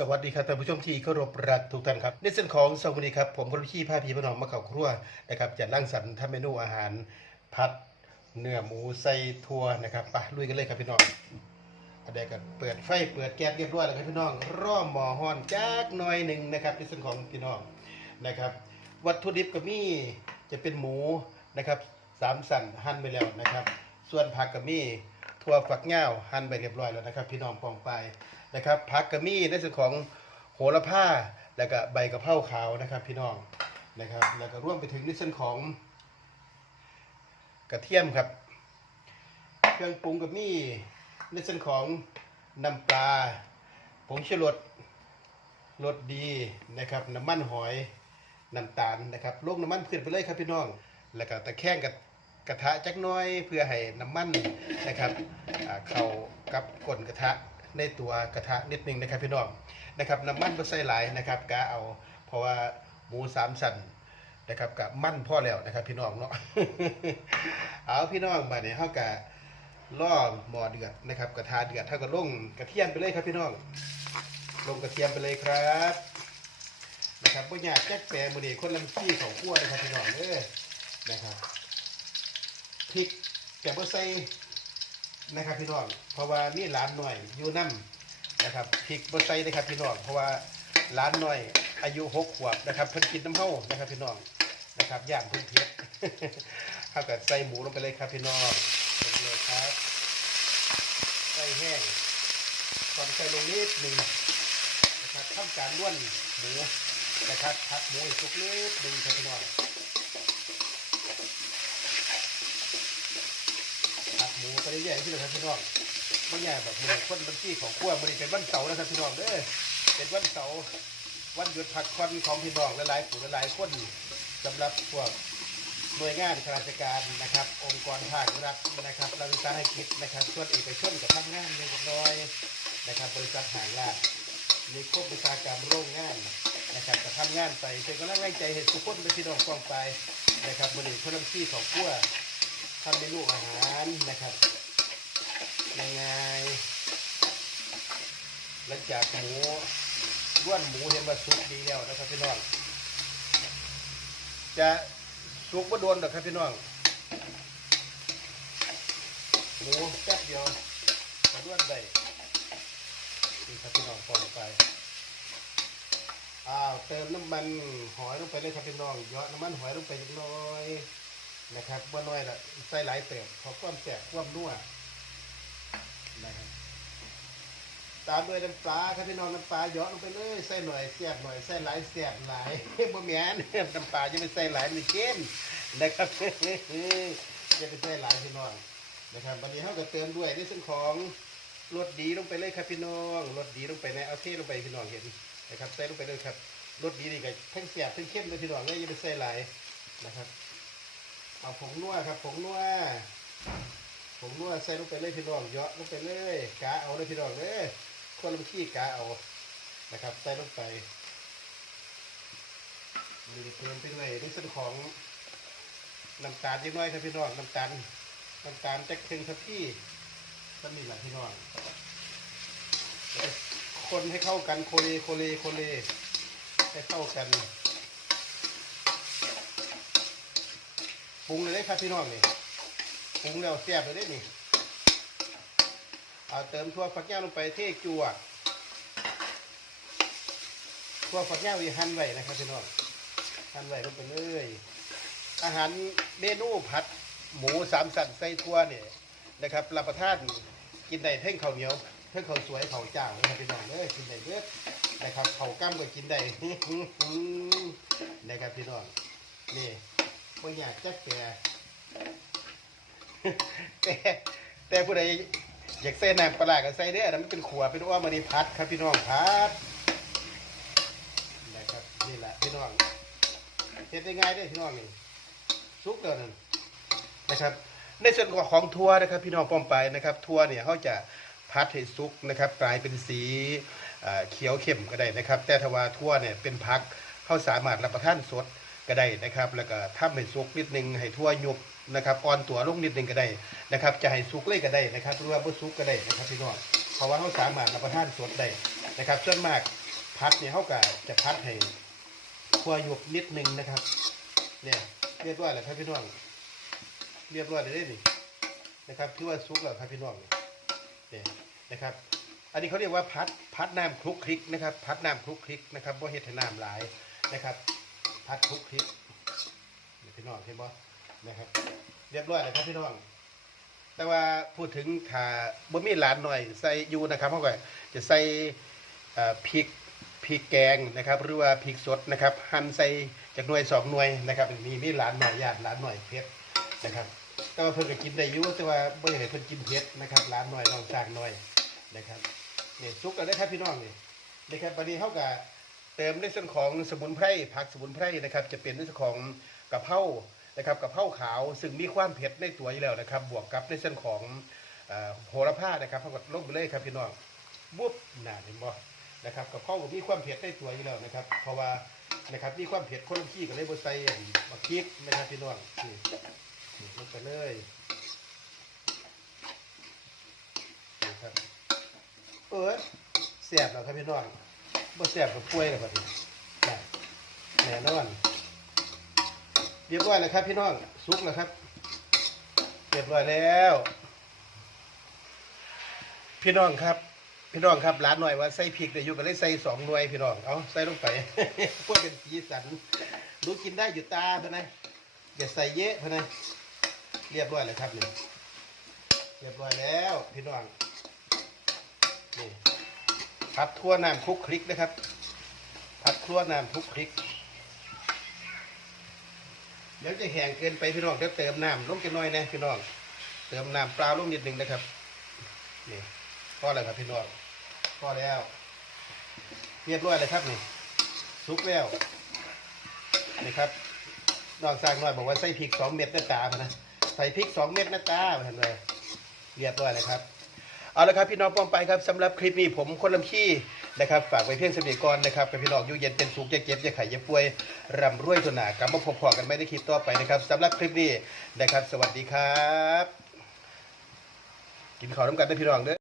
สวัสดีครับท่านผู้ชมที่เคารพรักทุกท่านครับ ในส่วนของสวัสดีครับผมพลพี่พาพีพน้องมาเข่าครัวนะครับจะร่างสรรค์ทำเมนูอาหารพัดเนื้อหมูใส่ถั่วนะครับไปลุยกันเลยครับพี่น้องอันใดก็เปิดไฟเปิดแก๊สเรียบร้อยแล้วครับพี่น้องร่อหมอฮ้อนจักหน่อยหนึ่งนะครับในส่วนของพี่น้องนะครับ วัตถุดิบก็มีจะเป็นหมูนะครับสามสันหั่นไปแล้วนะครับ ส่วนผักก็มี ถั่วฝักยาวหั่นไปเรียบร้อยแล้วนะครับ พี่น้องปองไปนะครับผักก็มีในส่วนของโหระพาแล้วก็ใบกะเพราขาวนะครับ พี่น้องนะครับ แล้วก็ร่วมไปถึงในส่วนของกระเทียมครับ เครื่องปรุงก็มีในส่วนของน้ำปลาผงชูรสรสดีนะครับ น้ำมันหอยน้ำตาลนะครับลงน้ำมันพืชไปเลยครับพี่น้อง แล้วก็ตะแคงกับ กระทะจักน้อยเพื่อให้น้ำมันนะครับเข้ากับก้นกระทะในตัวกระทะนิดนึงนะครับพี่น้องนะครับน้ำมันก็ใส่หลายนะครับกะเอาเพราะว่าหมูสามสั้นนะครับกับมั่นพ่อแล้วนะครับ พี่น้องเนาะเอาพี่น้องมาเนี่ยเขากะล่อหม้อเดือดนะครับ กระทะเดือดเท่ากับลงกระเทียมไปเลยครับพี่น้อง ลงกระเทียมไปเลยครับนะครับบ่อยาแจ๊กแปรมือนี้คนลำขี้ของขั้วนะครับพี่น้องเด้อนะครับ พริกแกบ่ใส่นะครับพี่น้อง เพราะว่ามีหลานหน่อยอยู่นํนะครับพริกบ่ใส่นะครับพี่น้อง เพราะว่าหลานหน่อย อายุหกขวบนะครับเพิ่นกินน้ำเฮานะครับพี่น้องนะครับย่างเพิ่นเผ็ดเท่ากับใส่หมูลงไปเลยครับพี่น้องลงเลยครับใส่แห้งก่อนใส่ลงนิดหนึ่งนะครับทำการล้วนหมูนะครับพักหมูสุกนิดหนึ่งครับพี่น้องพักห มูไปเรื่อยๆที่เลยครับพี่น้องไม่ใหญ่แบบมือคนบัญชีของขั้วมันเป็นวันเสาร์นะครับพี่น้องเด้อเป็นวันเสาร์วันหยุดพักผ่อนของพี่น้องหลายๆผู้หลายๆคนสำหรับพวกหน่วยงานข้าราชการนะครับ องค์กรภาครัฐนะครับรัฐวิสาหกิจนะครับส่วนเอกชนกับทำงานเล็กน้อยนะครับ บริษัทหางลาดมีครบอุตสากรรโรงงานนะครับจะทำงานไปเป็นกำลังใจเห็นทุกคนไปที่น้องกองไปนะครับบริษัทน้ำซี่ของขั้ว ทำเมนูอาหารนะครับง่ายๆหลังจากหมูล้วนหมูเห็นว่าสุกดีแล้วนะครับพี่น้อง จะสุกบ่โดนหรอกครับพี่น้องหมูแป๊บเดียวก็ล้วนได้นี่ครับพี่น้องพอลงไปอ้าวเติมน้ำมันหอยลงไปเลยครับพี่น้องเยอะน้ำมันหอยลงไปนิดน้อย นะครับว่าน้อยละใส่หลายเติมเพอความแสบความนัวนะครับตามด้วยน้ำปลาครับพี่น้องน้ำปลาเยอะลงไปเลยใส่หน่อยแสบหน่อยใส่หลายแสบหลายบ่แม่นน้ำปลาจะไม่ใส่หลายมันเค็มนะครับจะไปใส่หลายพี่น้องนะครับวันนี้เขาก็เติมด้วยในส่วนของรสดีลงไปเลยครับพี่น้องรสดีลงไปในเอาเทลงไปพี่น้องเห็นนะครับใส่ลงไปเลยครับรสดีนี่ก็ทั้งเสียบทั้งเข้มเลยพี่น้องเลยอย่าไปใส่หลายนะครับ เอาผงนัวครับผงนัวผงนัวใส่ลงไปเลยพี่น้องเยอะลงไปเลยกาเอาเลยพี่น้องเลยคนลำขี้กาเอานะครับใส่ลงไปมีเพิ่มไปด้วยในส่วนของน้ำตาลนิดหน้อยครับพี่น้องน้ำตาลน้ำตาลจะครึ่งทัพพี่ก็มีแหละพี่น้องคนให้เข้ากันโคเลโคเลโคเลให้เข้ากัน ปรุงเลยได้ครับพี่น้องนี่ปรุงแล้วแซ่บเลยได้นี่เอาเติมทั่วฝักยาวลงไปเทจั่วทั่วฝักยาวอีหั่นไว้นะครับพี่น้องหั่นไว้ลงไปเลยอาหารเมนูผัดหมูสามสันใส่ทั่วเนี่ยนะครับรับประทานกินได้เท่งข้าวเหนียวเท่งข้าวสวยข้าวจ้านะครับพี่น้องเอ้ยกินได้เยอะนะครับข้าวกั้มก็กินได้นะครับพี่น้องนี่ บ่อยากจักแต่แต่แต่ผู้ใดอยากใส่น้ำปลาร้าก็ใส่เด้อนะมันเป็นขัวเป็นอ้อมมันนี่พัดครับพี่น้องพัดนะครับนี่แหละพี่น้องเฮ็ดได้ง่ายเด้อพี่น้องนี่ซุกเด้อนั่นนะครับ ในส่วนของทั่วนะครับ พี่น้องป้อมไปนะครับทั่วเนี่ยเขาจะพัดให้ซุกนะครับ กลายเป็นสีเอ่อเขียวเข้มก็ได้นะครับ แต่ถ้าว่าทั่วเนี่ยเป็นพักเขาสามารถรับประทานสด ก็ได้นะครับ แล้วก็ทำให้ซุกนิดนึงให้ทั่วยุบนะครับอ่อนตัวลงนิดนึงก็ได้นะครับ จะให้ซุกเลยก็ได้นะครับหรือว่าบ่ซุกก็ได้นะครับพี่น้องเพราะว่าเขาสามารถรับประทานสดได้นะครับส่วนมากพัดเนี่ยเขาก็จะพัดให้คั่วหยุกนิดนึงนะครับ เนี่ยเรียบร้อยแล้วครับพี่น้องเรียบร้อยเลยได้นี่นะครับที่ว่าซุกแล้วครับพี่น้องเนี่ยนะครับ อันนี้เขาเรียกว่าพัดพัดน้ำคลุกคลิกนะครับ พัดน้ำคลุกคลิกนะครับว่าเฮ็ดน้ำหลายนะครับ พัดคลุกคลิกพี่น้องเห็นบ่นะครับ เรียบร้อยแล้วครับพี่น้อง แต่ว่าพูดถึงถ้าบ่มีหลานหน่อยใส่อยู่นะครับเขาก็จะใส่พริกพริกแกงนะครับหรือว่าพริกสดนะครับหั่นใส่จากหน่วยสองหน่วยนะครับมีมีหลานหน่อยญาติหลานหน่อยเผ็ดนะครับแต่ว่าเพิ่นก็กินได้อยู่แต่ว่าบ่อยากให้เพิ่นกินเผ็ดนะครับหลานหน่อยน้องสร้างหน่อยนะครับเนี่ยซุกแล้วนะครับพี่น้องนี่นะครับวันนี้เขาก็ เติมในส่วนของสมุนไพรผักสมุนไพรนะครับ จะเป็นในส่วนของกะเพรานะครับกะเพราขาวซึ่งมีความเผ็ดในตัวอยู่แล้วนะครับ บวกกับในส่วนของอโหระพานะครับเขาก็ลงไปเลยครับพี่น้องบุ๊บน่าเห็นบ่นะครับกะเพรามีความเผ็ดในตัวอยู่แล้วนะครับ เพราะว่านะครับมีความเผ็ดคนขี้ก็เลยบ่ใส่บักพริกนะครับพี่น้องนี่นี่ลงไปเลยนี่ครับเออแซ่บแล้วครับพี่น้อง บ่แซ่บก็ป่วยแล้วบัดนี้แน่นอนเรียบร้อยแล้วครับ พี่น้องซุกแล้วครับเรียบร้อยแล้ว พี่น้องครับ พี่น้องครับร้านหน่อยว่าใส่พริกเดี๋ยวอยู่กันเลยใส่สองหน่วยพี่น้องเอาใส่ลงไปพื่อเป็นสีสันรู้กินได้อยู่ตาเท่านั้นอย่าใส่เยอะเท่านั้นเรียบร้อยแล้วครับนี่เรียบร้อยแล้ว พี่น้องนี่ พัดทั่วน้ำคลุกคลิกนะครับพัดทั่วน้ำคลุกคลิก เดี๋ยวจะแห้งเกินไปพี่น้องเดี๋ยวเติมน้ำลงกันหน่อยนะพี่น้อง เติมน้ำเปล่าลงนิดนึงนะครับ นี่พอแล้วครับพี่น้องพอแล้ว เรียบร้อยเลยครับนี่สุกแล้วนี่ครับน้องสร้างน้อยบอกว่าใส่พริกสองเม็ดหน้าตาพนะใส่พริกสองเม็ดหน้าตาเห็นเลยเรียบร้อยเลยครับ เอาละครับพี่น้องป้องไปครับสำหรับคลิปนี้ผมคนลำขี้นะครับฝากไว้เพียงสมีก่อนนะครับไปพี่น้องอยู่เย็นเป็นสุขอย่าเก็บอย่าไข่อย่าป่วยร่ำรวยทุนหนากลับมาพบพอกันไม่ได้คลิปต่อไปนะครับสำหรับคลิปนี้นะครับ สวัสดีครับ กินข้าวน้ำกันด้วยพี่น้องเด้อ